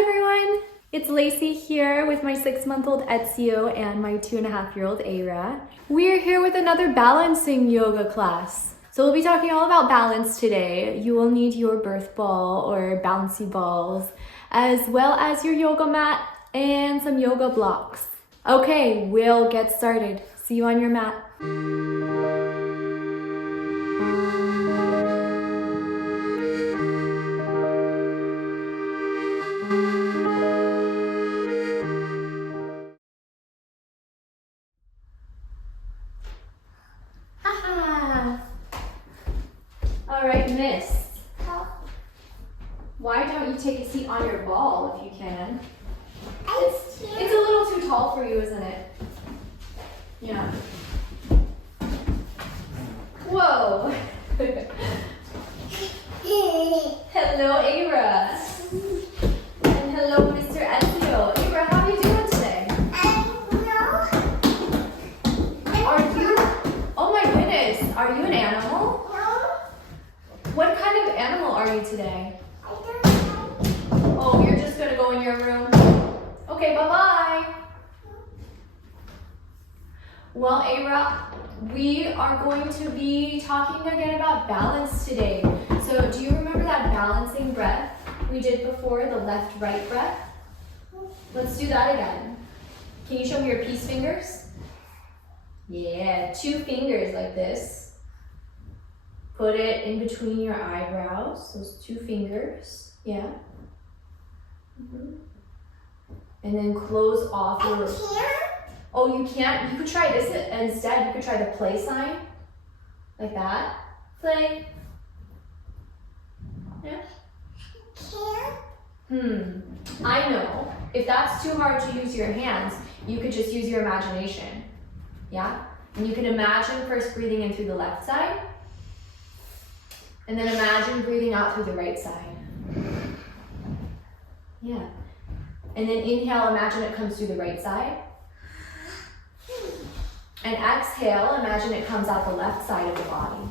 Hi everyone, it's Lacey here with my 6-month-old Ezio and my 2.5-year-old Aira. We're here with another balancing yoga class. So we'll be talking all about balance today. You will need your birth ball or bouncy balls, as well as your yoga mat and some yoga blocks. Okay, we'll get started. See you on your mat. All right, miss. Why don't you take a seat on your ball if you can? It's a little too tall for you, isn't it? Yeah. Whoa. Hello, Aira. And hello, Mr. Ezio. Aira, how are you doing today? Oh my goodness, are you an animal? What kind of animal are you today? Oh, you're just gonna go in your room? Okay, bye-bye. Well, Aira, we are going to be talking again about balance today. So do you remember that balancing breath we did before, the left-right breath? Let's do that again. Can you show me your peace fingers? Yeah, 2 fingers like this. Put it in between your eyebrows, those 2 fingers, yeah. And then close off your... Oh, you can't? You could try this instead. You could try the play sign, like that. Play. Yeah. I know. If that's too hard to use your hands, you could just use your imagination, yeah? And you can imagine first breathing in through the left side, and then imagine breathing out through the right side. Yeah. And then inhale, imagine it comes through the right side. And exhale, imagine it comes out the left side of the body.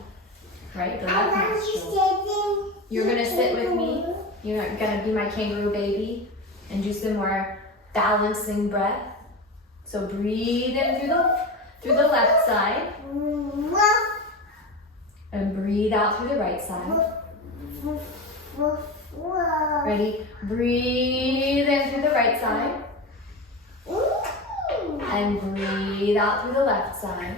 Right? The left nostril. You're gonna sit with me. You're gonna be my kangaroo baby and do some more balancing breath. So breathe in through the left side. And breathe out through the right side. Ready? Breathe in through the right side. And breathe out through the left side.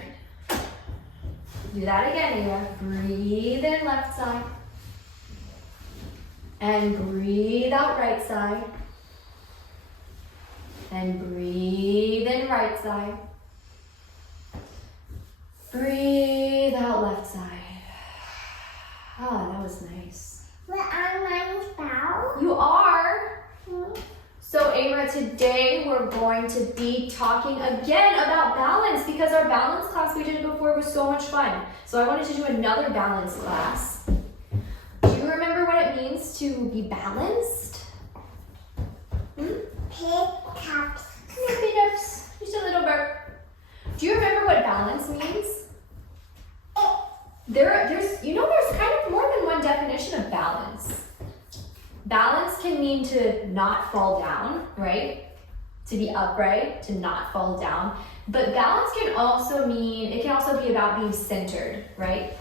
Do that again, Aira. Breathe in left side. And breathe out right side. And breathe in right side. Breathe out left side. Ah, that was nice. But I'm on bow. You are? So Aira, today we're going to be talking again about balance because our balance class we did before was so much fun. So I wanted to do another balance class. Do you remember what it means to be balanced? Pickups. Pickups. Just a little burp. Do you remember what balance means? There's kind of more than one definition of balance. Balance can mean to not fall down, right? To be upright, to not fall down. But balance can also be about being centered, right?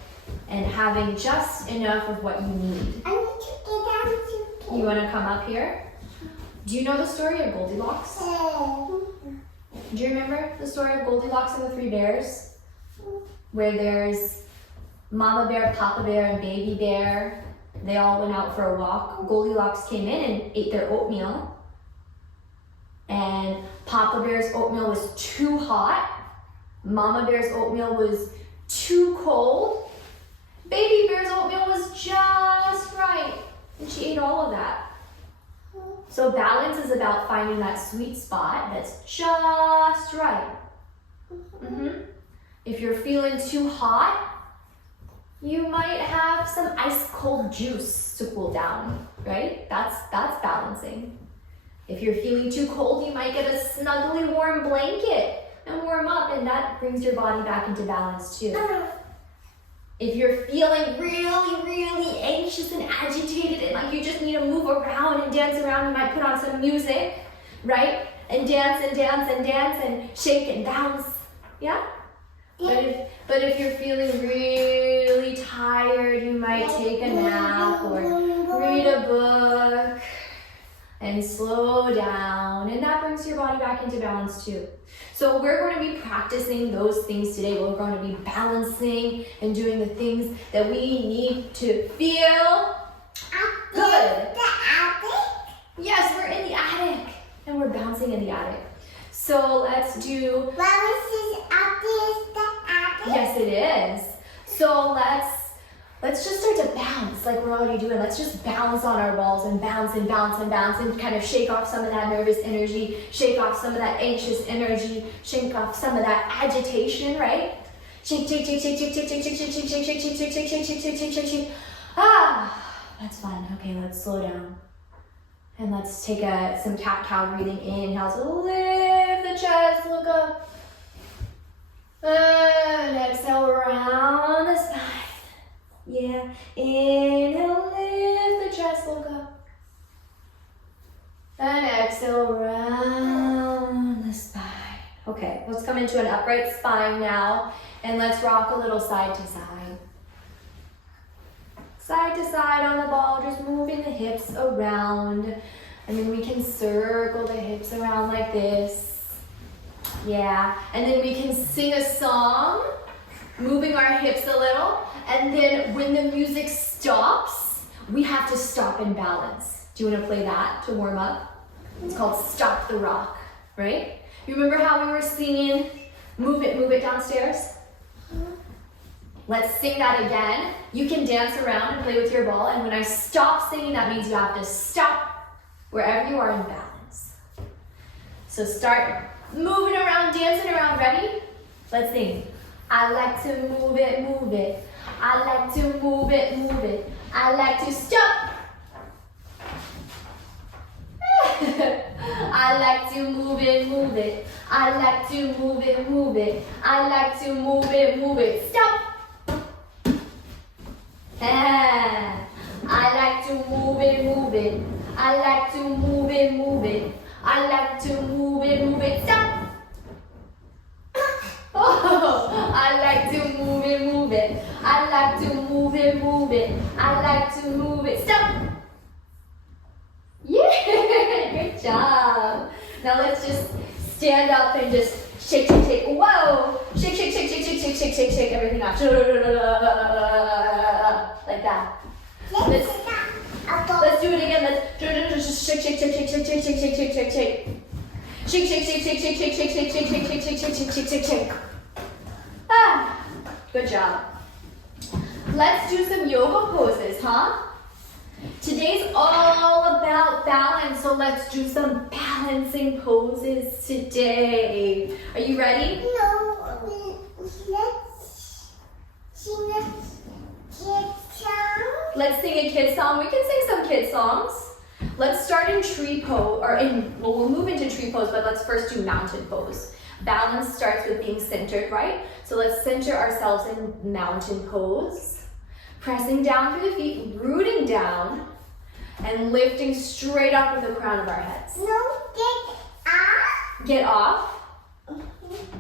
And having just enough of what you need. I need to get down to... You want to come up here? Do you know the story of Goldilocks? Do you remember the story of Goldilocks and the 3 bears? Where there's Mama Bear, Papa Bear, and Baby Bear. They all went out for a walk. Goldilocks came in and ate their oatmeal. And Papa Bear's oatmeal was too hot. Mama Bear's oatmeal was too cold. Baby Bear's oatmeal was just right. And she ate all of that. So balance is about finding that sweet spot that's just right. If you're feeling too hot, you might have some ice cold juice to cool down, right? That's balancing. If you're feeling too cold, you might get a snuggly warm blanket and warm up, and that brings your body back into balance too. If you're feeling really, really anxious and agitated and like you just need to move around and dance around, you might put on some music, right? And dance and dance and dance and shake and bounce, yeah? But if you're feeling really tired, you might take a nap or read a book and slow down, and that brings your body back into balance too. So we're going to be practicing those things today. We're going to be balancing and doing the things that we need to feel good. The attic? Yes, we're in the attic and we're bouncing in the attic. So let's do... Well, this is up there, the attic? Yes, it is. So let's just start to bounce like we're already doing. Let's just bounce on our balls and bounce and bounce and bounce and kind of shake off some of that nervous energy, shake off some of that anxious energy, shake off some of that agitation, right? Shake, shake, shake, shake, shake, shake, shake, shake, shake, shake, shake, shake, shake, shake, shake, shake, shake, shake, shake, shake. Ah, that's fun. Okay, let's slow down. And let's take some cat-cow breathing. Inhale, so lift the chest, look up. And exhale, around the spine. Yeah, inhale, lift the chest, look up. And exhale, around the spine. Okay, let's come into an upright spine now. And let's rock a little side to side. Side to side on the ball, just moving the hips around. And then we can circle the hips around like this. Yeah, and then we can sing a song, moving our hips a little. And then when the music stops, we have to stop and balance. Do you want to play that to warm up? It's called Stop the Rock, right? You remember how we were singing Move It downstairs? Let's sing that again. You can dance around and play with your ball, and when I stop singing, that means you have to stop wherever you are in balance. So start moving around, dancing around. Ready? Let's sing. I like to move it, move it. I like to move it, move it. I like to stop. I like to move it, move it. I like to move it, move it. I like to move it, move it. Stop. I like to move it, move it. I like to move it, move it. I like to move it, move it. Stop. Oh, I like to move it, move it. I like to move it, move it. I like to move it. Stop. Yeah, great job. Now let's just stand up and just shake, shake, shake. Whoa! Shake, shake, shake, shake, shake, shake, shake, shake, shake everything off. Like that. Let's do it again. Let's shake, shake, shake, shake, shake, shake, shake, shake, shake, shake, shake. Shake, shake, shake, shake, shake, shake, shake, shake, shake, shake, shake, shake, shake, shake, shake, shake. Ah, good job. Let's do some yoga poses, huh? Today's all about balance, so let's do some balancing poses today. Are you ready? No, let's sing a kid song. Let's sing a kid song. We can sing some kid songs. Let's start in tree pose, we'll move into tree pose, but let's first do mountain pose. Balance starts with being centered, right? So let's center ourselves in mountain pose. Pressing down through the feet, rooting down, and lifting straight up with the crown of our heads. No, get up. Get off.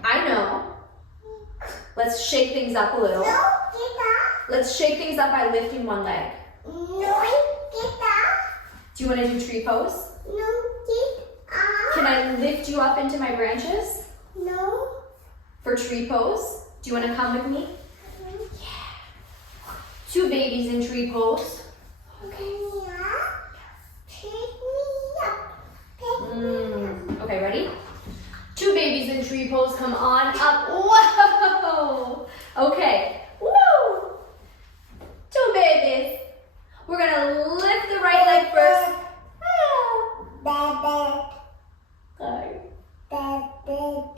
I know. Let's shake things up a little. No, get up. Let's shake things up by lifting one leg. No, get up. Do you want to do tree pose? No, get up. Can I lift you up into my branches No. for tree pose? Do you want to come with me? Two babies in tree pose. Okay. Pick me up. Pick me up. Okay, ready? Two babies in tree pose. Come on up. Whoa! Okay. Woo! Two babies. We're gonna lift the right leg first. Okay.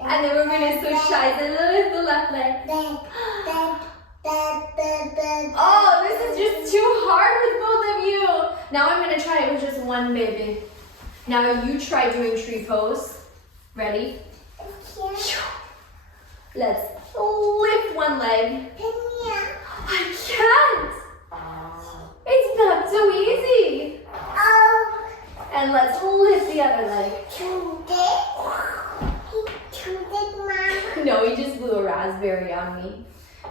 And then we're gonna switch sides and lift the left leg. Oh, this is just too hard with both of you. Now I'm gonna try it with just one baby. Now you try doing tree pose. Ready? Let's lift one leg. I can't. It's not so easy. Oh, And let's lift the other leg. today, Mom. No, he just blew a raspberry on me.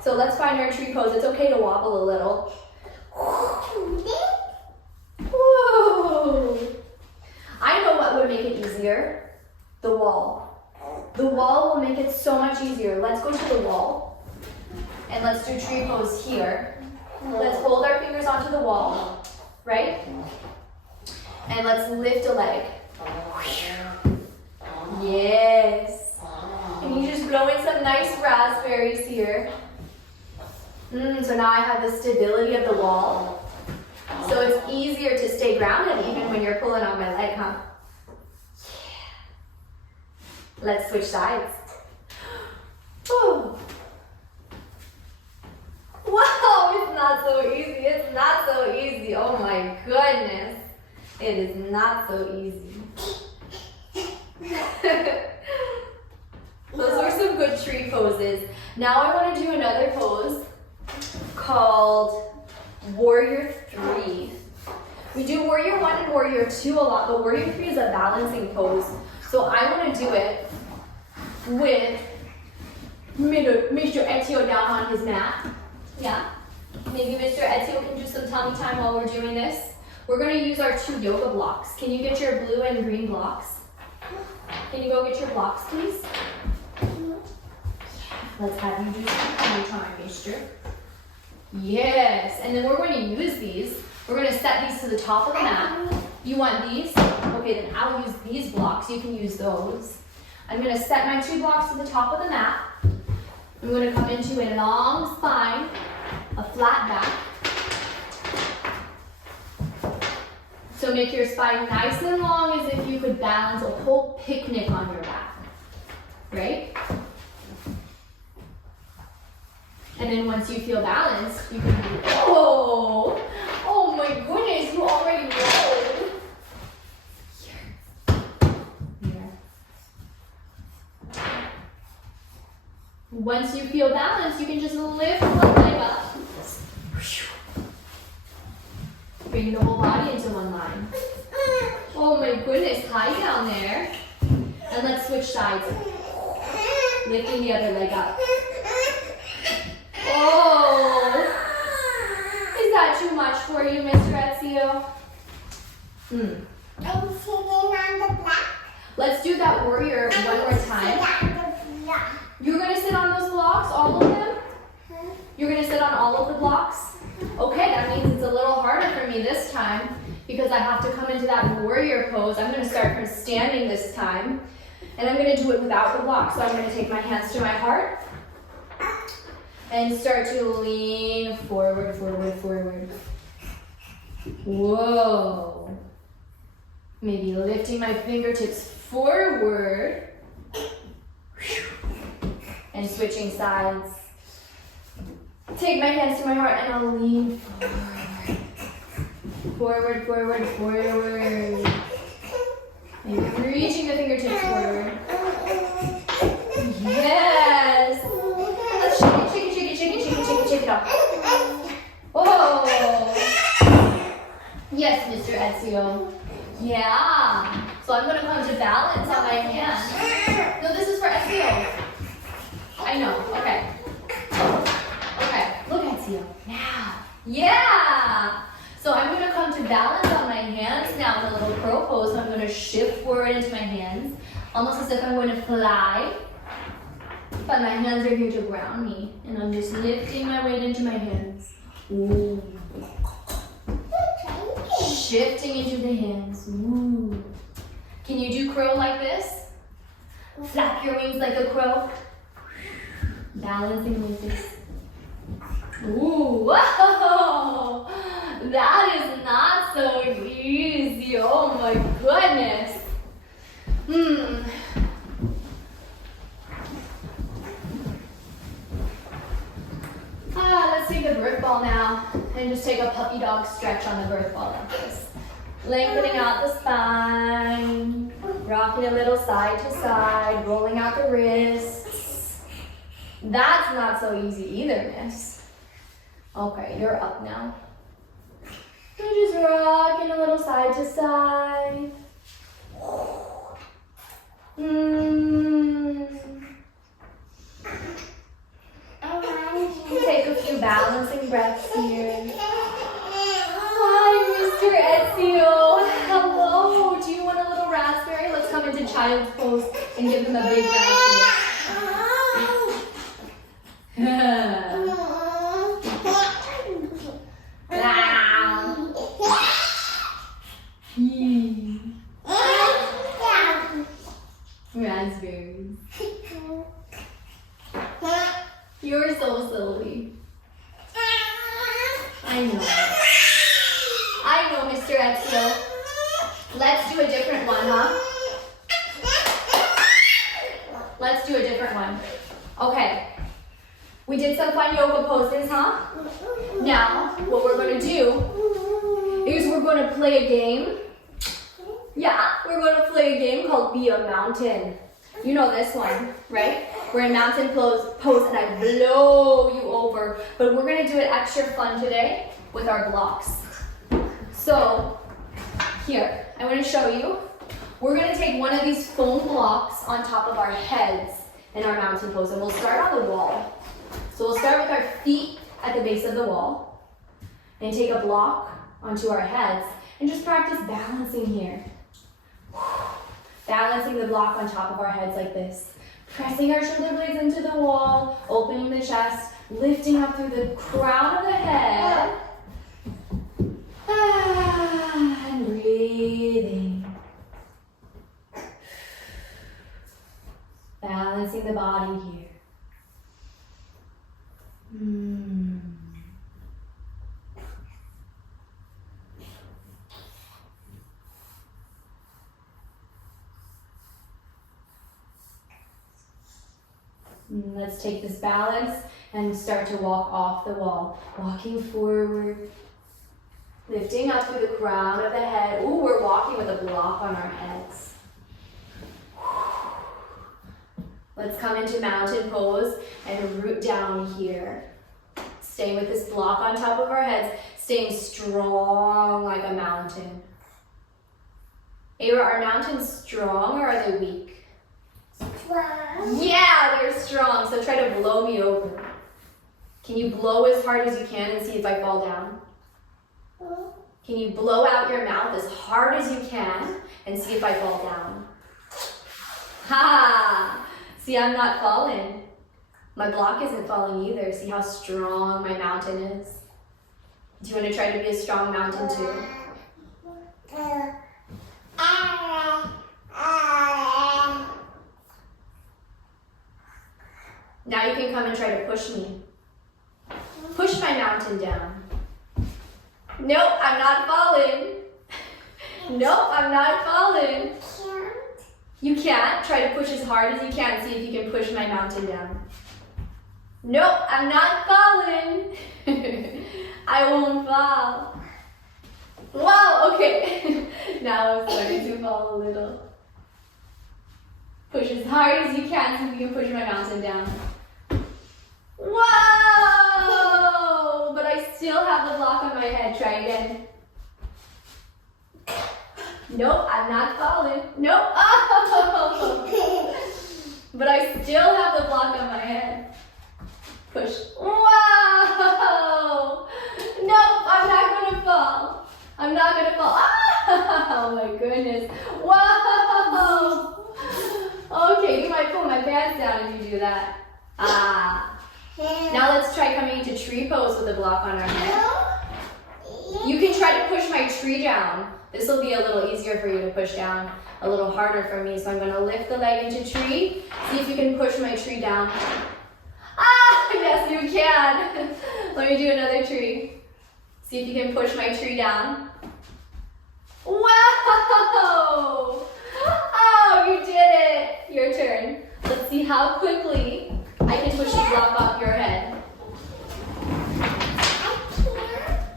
So let's find our tree pose. It's okay to wobble a little. Whoa. I know what would make it easier. The wall. The wall will make it so much easier. Let's go to the wall. And let's do tree pose here. Let's hold our fingers onto the wall, right? And let's lift a leg. Yes. And you just blow in some nice raspberries here. So now I have the stability of the wall. So it's easier to stay grounded even when you're pulling on my leg, huh? Yeah. Let's switch sides. Oh. Wow, it's not so easy. It's not so easy. Oh my goodness. It is not so easy. Those were some good tree poses. Now I want to do another pose called Warrior 3. We do Warrior 1 and Warrior 2 a lot, but Warrior 3 is a balancing pose. So I want to do it with Mr. Ezio down on his mat. Yeah. Maybe Mr. Ezio can do some tummy time while we're doing this. We're going to use our 2 yoga blocks. Can you get your blue and green blocks? Can you go get your blocks, please? Let's have you do some tummy time, mister. Yes. And then we're going to use these. We're going to set these to the top of the mat. You want these? Okay, then I'll use these blocks. You can use those. I'm going to set my 2 blocks to the top of the mat. I'm going to come into a long spine, a flat back. So make your spine nice and long as if you could balance a whole picnic on your back, right? And then once you feel balanced, you can do, oh my goodness, you already rolled. Here. Once you feel balanced, you can just lift one leg up. Bring the whole body into one line. Oh my goodness, hi down there. And let's switch sides. Lifting the other leg up. Oh, is that too much for you, Mr. Ezio? I'm sitting on the block. Let's do that warrior one more time. You're going to sit on those blocks, all of them? You're going to sit on all of the blocks? Okay, that means it's a little harder for me this time because I have to come into that warrior pose. I'm going to start from standing this time. And I'm going to do it without the block. So I'm going to take my hands to my heart and start to lean forward, forward, forward. Whoa. Maybe lifting my fingertips forward and switching sides. Take my hands to my heart and I'll lean forward. Forward, forward, forward. And reaching the fingertips forward. Yes. Let's shake it up. Oh. Yes, Mr. Ezio. Yeah. So I'm going to come to balance on my hand. No, this is for Ezio. I know. Okay. Okay. Look, Ezio. Now. Yeah. So I'm going to come to balance on my hands now in a little crow pose. So I'm going to shift forward into my hands, almost as if I'm going to fly. But my hands are here to ground me. And I'm just lifting my weight into my hands. Ooh. Shifting into the hands. Ooh. Can you do crow like this? Flap your wings like a crow. Balancing like this. Ooh, whoa! That is not so easy. Oh my goodness. Let's take the birth ball now and just take a puppy dog stretch on the birth ball like this. Lengthening out the spine, rocking a little side to side, rolling out the wrists. That's not so easy either, miss. Okay, you're up now. You're just rocking a little side to side. Take a few balancing breaths here. Hi, Mr. Ezio. Hello. Do you want a little raspberry? Let's come into child's pose and give him a big raspberry. Raspberries. You're so silly. I know, Mr. Ezio. Let's do a different one, huh? Let's do a different one. Okay. We did some fun yoga poses, huh? Now, what we're going to do is we're going to play a game. Yeah, we're going to play a game called Be a Mountain. You know this one, right? We're in mountain pose and I blow you over. But we're going to do it extra fun today with our blocks. So, here, I want to show you. We're going to take one of these foam blocks on top of our heads in our mountain pose. And we'll start on the wall. So we'll start with our feet at the base of the wall. And take a block onto our heads. And just practice balancing here. Balancing the block on top of our heads like this. Pressing our shoulder blades into the wall, opening the chest, lifting up through the crown of the head. And breathing. Balancing the body here. Let's take this balance and start to walk off the wall. Walking forward, lifting up through the crown of the head. Ooh, we're walking with a block on our heads. Let's come into mountain pose and root down here. Stay with this block on top of our heads, staying strong like a mountain. Ava, are mountains strong or are they weak? Strong. Yeah, they're strong. So try to blow me over. Can you blow as hard as you can and see if I fall down? Can you blow out your mouth as hard as you can and see if I fall down? Ha! See, I'm not falling. My block isn't falling either. See how strong my mountain is? Do you want to try to be a strong mountain too? Now you can come and try to push me. Push my mountain down. Nope, I'm not falling. Nope, I'm not falling. You can't. Try to push as hard as you can and see if you can push my mountain down. Nope, I'm not falling. I won't fall. Wow, okay. Now I'm starting to fall a little. Push as hard as you can so you can push my mountain down. Whoa! But I still have the block on my head. Try again. Nope, I'm not falling. Nope. Oh! But I still have the block on my head. Push. Whoa! Nope, I'm not going to fall. I'm not going to fall. Oh my goodness. Whoa! Okay, you might pull my pants down if you do that. Now let's try coming into tree pose with a block on our head. You can try to push my tree down. This will be a little easier for you to push down, a little harder for me. So I'm going to lift the leg into tree. See if you can push my tree down. Yes, you can. Let me do another tree. See if you can push my tree down. Wow! Oh, you did it. Your turn. Let's see how quickly I can push the block off your head.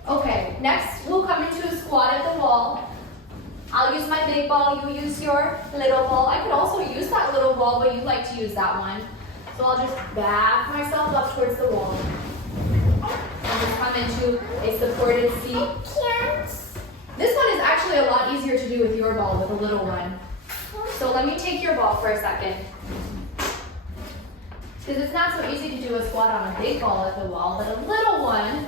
Okay, next we'll come into a squat at the wall. I'll use my big ball, you use your little ball. I could also use that little ball, but you like to use that one. So I'll just back myself up towards the wall. And just come into a supported seat. This one is actually a lot easier to do with your ball, with a little one. So let me take your ball for a second. Because it's not so easy to do a squat on a big ball at the wall, but a little one,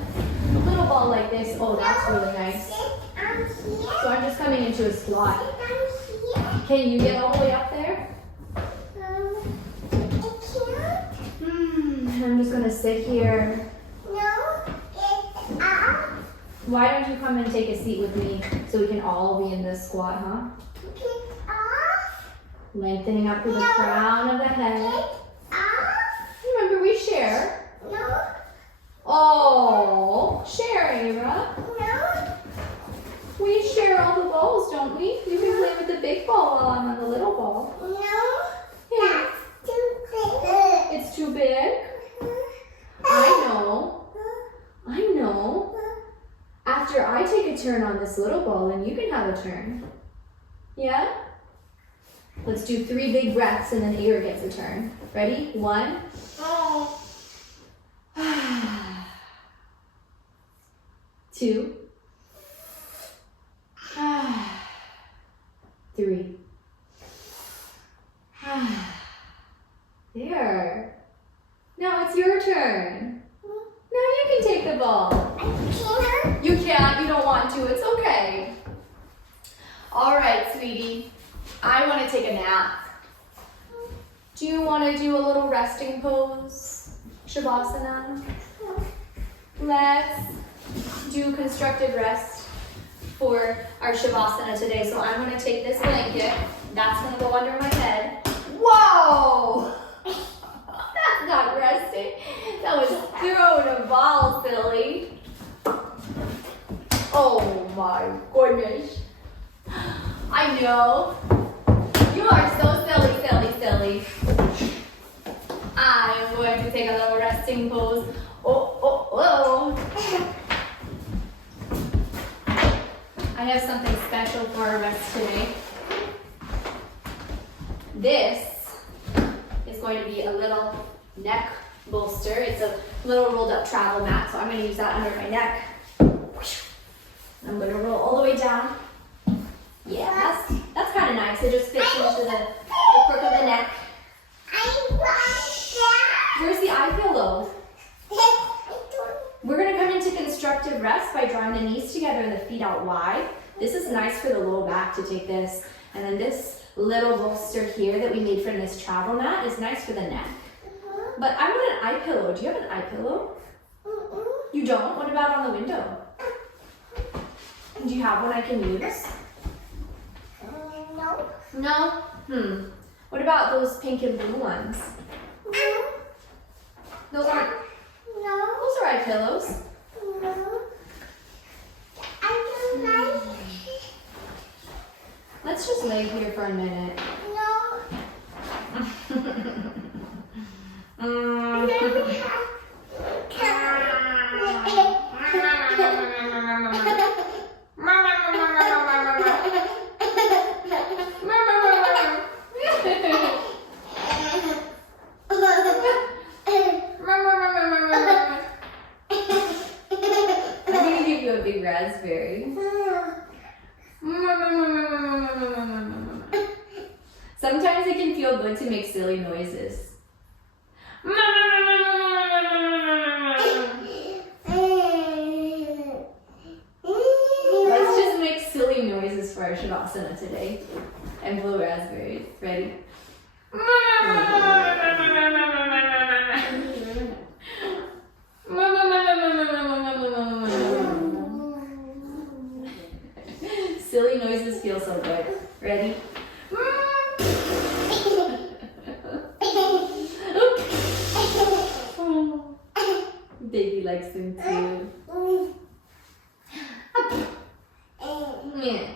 a little ball like this, oh, that's really nice. So I'm just coming into a squat. Can you get all the way up there? I'm just gonna sit here. Why don't you come and take a seat with me so we can all be in this squat, huh? Lengthening up through the crown of the head. Remember, we share. Oh, share, Ava. We share all the balls, don't we? You can play with the big ball while I'm on the little ball. Yeah. It's too big? I know. After I take a turn on this little ball, then you can have a turn. Yeah? Let's do 3 big breaths and then Ava gets a turn. Ready? 1. 2. 3. There. Now it's your turn. Now you can take the ball. You can't. You don't want to. It's okay. All right, sweetie. I want to take a nap. Do you want to do a little resting pose? Shavasana? Let's do constructive rest for our Shavasana today. So I'm going to take this blanket. That's going to go under my head. Whoa! That's not resting. That was throwing a ball, silly. Oh my goodness. I know. You are so silly. I am going to take a little resting pose. Oh. I have something special for our rest today. This is going to be a little neck bolster. It's a little rolled up travel mat, so I'm going to use that under my neck. I'm going to roll all the way down. Yeah, that's kind of nice. It just fits into the crook of the neck. Where's the eye pillow? We're going to come into constructive rest by drawing the knees together and the feet out wide. This is nice for the low back to take this. And then this little bolster here that we made from this travel mat is nice for the neck. But I want an eye pillow. Do you have an eye pillow? You don't? What about on the window? Do you have one I can use? No? What about those pink and blue ones? Those aren't? Those are eye pillows. Let's just lay here for a minute. I'm gonna give you a big raspberry. Sometimes it can feel good to make silly noises. Let's just make silly noises for our Shavasana today and blow raspberries. Ready? Silly noises feel so good. Ready? Baby likes them too. Yeah.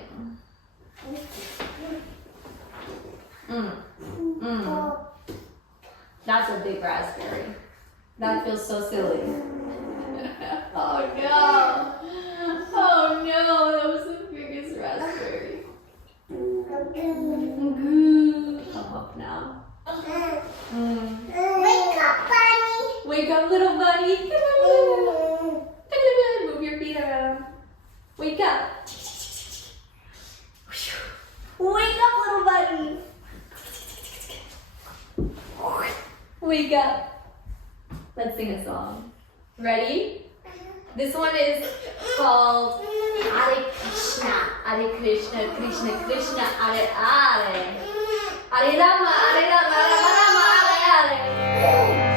That's a big raspberry. That feels so silly. Oh no! Oh no! That was the biggest raspberry. Come up now. Wake up, bunny. Wake up, little bunny. Come on. Wake up. Let's sing a song. Ready? This one is called Hare Krishna. Hare Krishna, Krishna, Krishna, Hare Hare. Hare Rama, Hare Rama, Rama Rama, Hare Hare.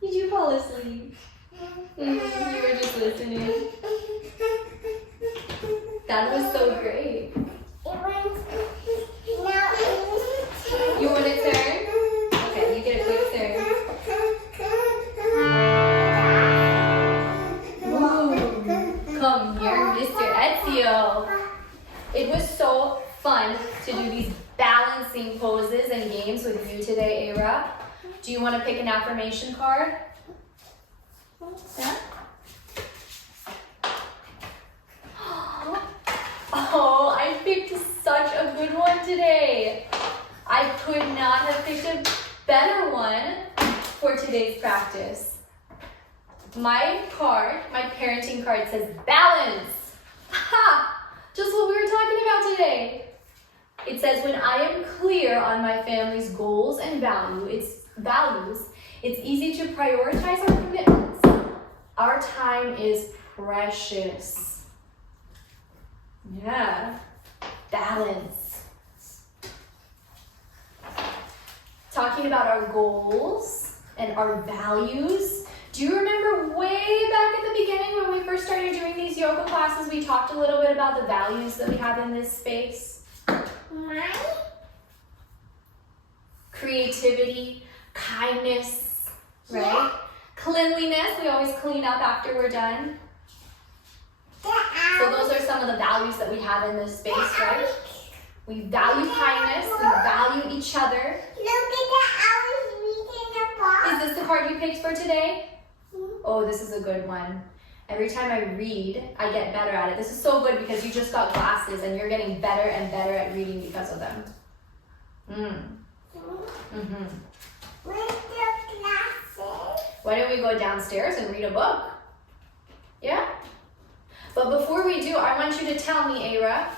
Did you fall asleep? You were just listening. That was so great. You want a turn? Okay, you get a quick turn. Ooh, come here, Mr. Ezio. It was so fun to do these balancing poses and games with you today, Ara. Do you want to pick an affirmation card? Yeah? Oh, I picked such a good one today. I could not have picked a better one for today's practice. My card, my parenting card says balance. Ha! Just what we were talking about today. It says, when I am clear on my family's goals and values, it's easy to prioritize our commitments. Our time is precious. Yeah, balance. Talking about our goals and our values. Do you remember way back at the beginning when we first started doing these yoga classes, we talked a little bit about the values that we have in this space? Creativity, kindness, right? Yeah. Cleanliness, we always clean up after we're done. So those are some of the values that we have in this space, right? We value kindness, we value each other. Look at the owls reading the book. Is this the card you picked for today? Oh, this is a good one. Every time I read, I get better at it. This is so good because you just got glasses and you're getting better and better at reading because of them. Where's the glasses? Why don't we go downstairs and read a book? Yeah? But before we do, I want you to tell me, Ara,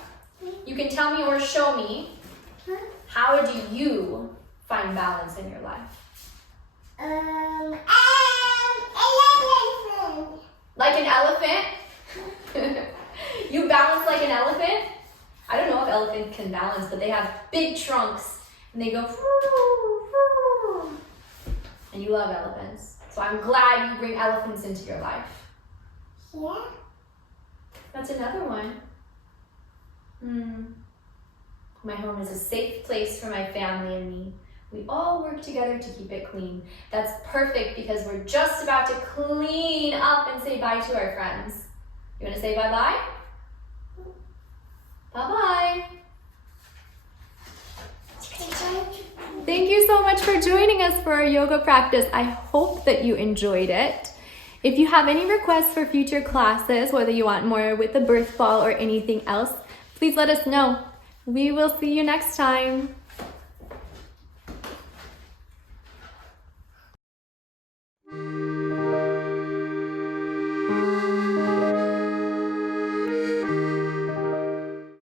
You can tell me or show me, how do you find balance in your life? Elephant. Like an elephant? You balance like an elephant? I don't know if elephants can balance, but they have big trunks and they go and you love elephants. So I'm glad you bring elephants into your life. Yeah. That's another one. My home is a safe place for my family and me. We all work together to keep it clean. That's perfect because we're just about to clean up and say bye to our friends. You want to say bye-bye? Bye-bye. Thank you so much for joining us for our yoga practice. I hope that you enjoyed it. If you have any requests for future classes, whether you want more with the birth ball or anything else, please let us know. We will see you next time.